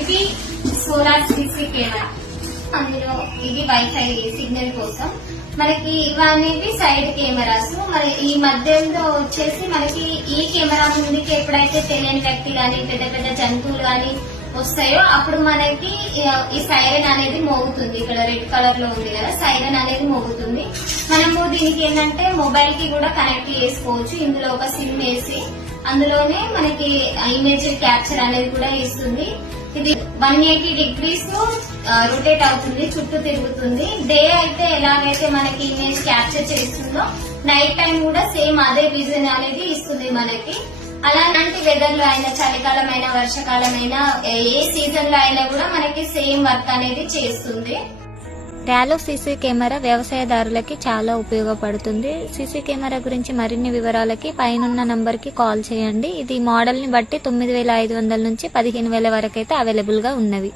ఇది solar CC camera, అందులో ఇది వైఫై సిగ్నల్ కోసం. మనకి ఇవనేవి సైడ్ కెమెరాస్. మరి ఈ మధ్యలో వచ్చేసి మనకి ఈ కెమెరా ముందుకి ఎప్పుడైతే తెలియని వ్యక్తి గాని పెద్ద పెద్ద జంతువులు గాని వస్తాయో అప్పుడు మనకి ఈ సైరన్ అనేది మోగుతుంది. ఇక్కడ రెడ్ కలర్ లో ఉంది కదా, సైరన్ అనేది మోగుతుంది. మనము దీనికి ఏంటంటే మొబైల్ కి కూడా కనెక్ట్ చేసుకోవచ్చు. ఇందులో ఒక సిమ్ వేసి అందులోనే మనకి ఇమేజ్ క్యాప్చర్ అనేది కూడా ఇస్తుంది. ఇది 180 degrees రొటేట్ అవుతుంది, చుట్టూ తిరుగుతుంది. డే అయితే ఎలాగైతే మనకి ఇమేజ్ క్యాప్చర్ చేస్తుందో నైట్ టైం కూడా సేమ్ అదే విజన్ అనేది ఇస్తుంది మనకి. అలాంటి వెదర్ లో అయినా, చలికాలం అయినా, వర్షాకాలం అయినా, ఏ సీజన్ లో అయినా కూడా మనకి సేమ్ వర్క్ అనేది చేస్తుంది. ర్యాలో సీసీ కెమెరా వ్యవసాయదారులకి చాలా ఉపయోగపడుతుంది. సీసీ కెమెరా గురించి మరిన్ని వివరాలకి పైనున్న నంబర్ కి కాల్ చేయండి. ఇది మోడల్ ని బట్టి 9500 నుంచి 15000 వరకు అయితే అవైలబుల్ గా ఉన్నవి.